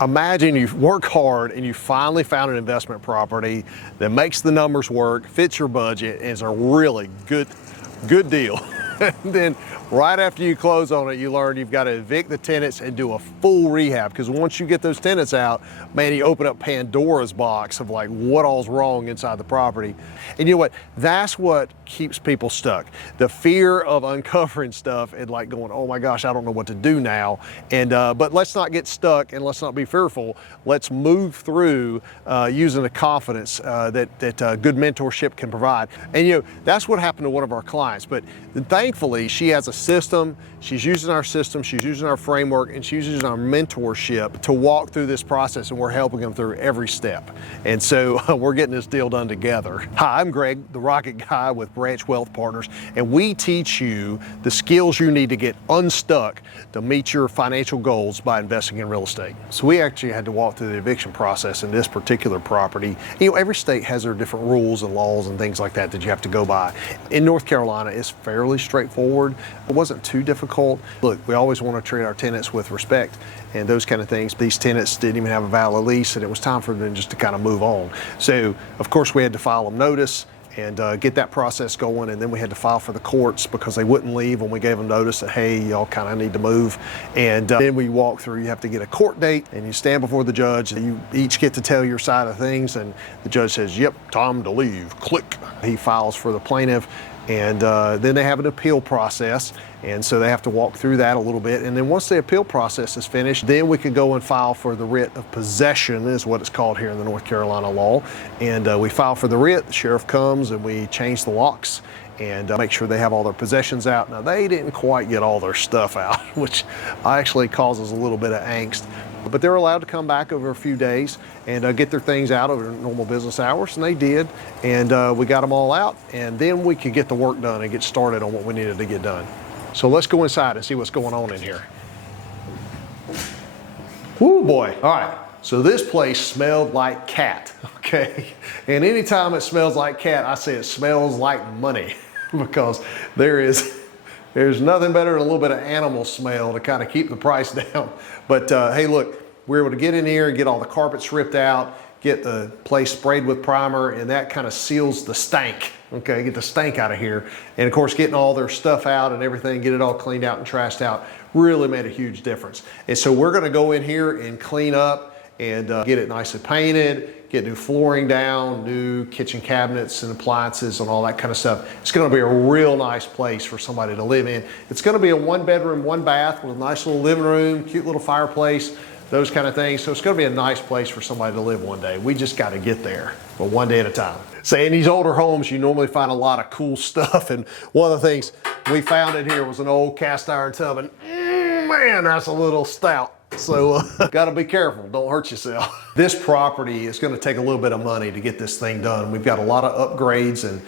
Imagine you work hard and you finally found an investment property that makes the numbers work, fits your budget, and is a really good deal. And then right after you close on it, you learn you've got to evict the tenants and do a full rehab. Because once you get those tenants out, man, you open up Pandora's box of like what all's wrong inside the property. And you know what? That's what keeps people stuck. The fear of uncovering stuff and like going, oh my gosh, I don't know what to do now. And but let's not get stuck and let's not be fearful. Let's move through using the confidence that good mentorship can provide. And you know, that's what happened to one of our clients. But thankfully, she has a system. She's using our system, she's using our framework, and she's using our mentorship to walk through this process, and we're helping them through every step. And so we're getting this deal done together. Hi, I'm Greg, the Rocket Guy with Branch Wealth Partners, and we teach you the skills you need to get unstuck to meet your financial goals by investing in real estate. So we actually had to walk through the eviction process in this particular property. You know, every state has their different rules and laws and things like that that you have to go by. In North Carolina, it's fairly straightforward. It wasn't too difficult. Look, we always want to treat our tenants with respect and those kind of things. These tenants didn't even have a valid lease, and it was time for them just to kind of move on. So, of course, we had to file them notice and get that process going, and then we had to file for the courts because they wouldn't leave when we gave them notice that, hey, y'all kind of need to move. And then we walk through, you have to get a court date, and you stand before the judge, and you each get to tell your side of things, and the judge says, yep, time to leave, click. He files for the plaintiff, and then they have an appeal process, and so they have to walk through that a little bit. And then once the appeal process is finished, then we can go and file for the writ of possession, is what it's called here in the North Carolina law. And we file for the writ, the sheriff comes and we change the locks and make sure they have all their possessions out. Now, they didn't quite get all their stuff out, which actually causes a little bit of angst. But they're allowed to come back over a few days and get their things out over normal business hours, and they did. And we got them all out, and then we could get the work done and get started on what we needed to get done. So let's go inside and see what's going on in here. Woo boy, all right. So this place smelled like cat, okay? And anytime it smells like cat, I say it smells like money because there's nothing better than a little bit of animal smell to kind of keep the price down. But hey, look, we were able to get in here and get all the carpets ripped out, get the place sprayed with primer, and that kind of seals the stank, okay? Get the stank out of here. And of course, getting all their stuff out and everything, get it all cleaned out and trashed out, really made a huge difference. And so we're gonna go in here and clean up and get it nicely painted, get new flooring down, new kitchen cabinets and appliances and all that kind of stuff. It's gonna be a real nice place for somebody to live in. It's gonna be a 1-bedroom, 1-bath with a nice little living room, cute little fireplace, those kind of things. So it's gonna be a nice place for somebody to live one day. We just gotta get there, but one day at a time. So in these older homes, you normally find a lot of cool stuff. And one of the things we found in here was an old cast iron tub, and man, that's a little stout. So gotta be careful, don't hurt yourself. This property is gonna take a little bit of money to get this thing done. We've got a lot of upgrades and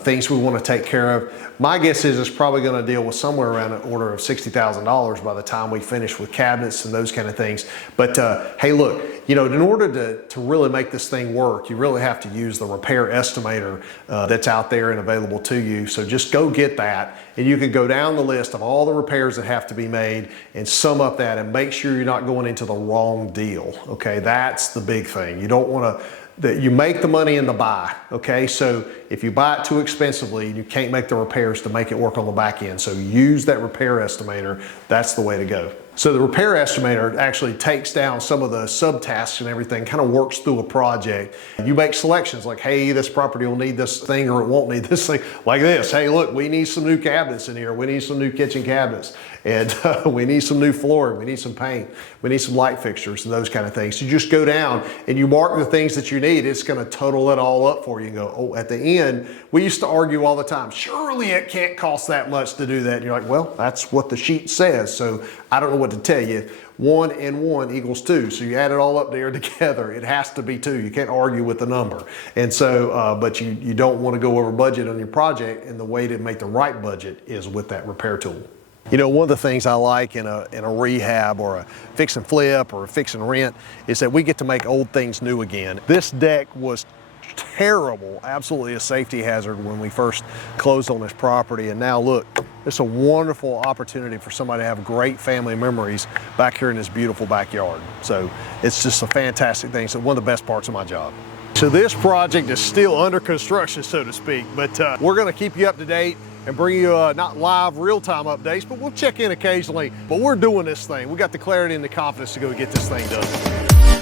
things we wanna take care of. My guess is it's probably gonna deal with somewhere around an order of $60,000 by the time we finish with cabinets and those kind of things. But hey, look, you know, in order to really make this thing work, you really have to use the repair estimator that's out there and available to you. So just go get that, and you can go down the list of all the repairs that have to be made and sum up that and make sure you're not going into the wrong deal, okay? That's the big thing. You don't want to, you make the money in the buy, okay? So if you buy it too expensively, you can't make the repairs to make it work on the back end. So use that repair estimator. That's the way to go. So the repair estimator actually takes down some of the subtasks and everything, kind of works through a project. You make selections like, hey, this property will need this thing or it won't need this thing, like this. Hey, look, we need some new cabinets in here. We need some new kitchen cabinets, and we need some new flooring. We need some paint. We need some light fixtures and those kind of things. You just go down and you mark the things that you need. It's going to total it all up for you and go, oh, at the end, we used to argue all the time, surely it can't cost that much to do that. And you're like, well, that's what the sheet says. So I don't know what to tell you. 1 and 1 equals 2. So you add it all up there together. It has to be 2. You can't argue with the number. And so, but you don't want to go over budget on your project, and the way to make the right budget is with that repair tool. You know, one of the things I like in a rehab or a fix and flip or a fix and rent is that we get to make old things new again. This deck was terrible, absolutely a safety hazard when we first closed on this property. And now look, it's a wonderful opportunity for somebody to have great family memories back here in this beautiful backyard. So it's just a fantastic thing. So one of the best parts of my job. So this project is still under construction, so to speak, but we're gonna keep you up to date and bring you not live real-time updates, but we'll check in occasionally. But we're doing this thing. We got the clarity and the confidence to go get this thing done.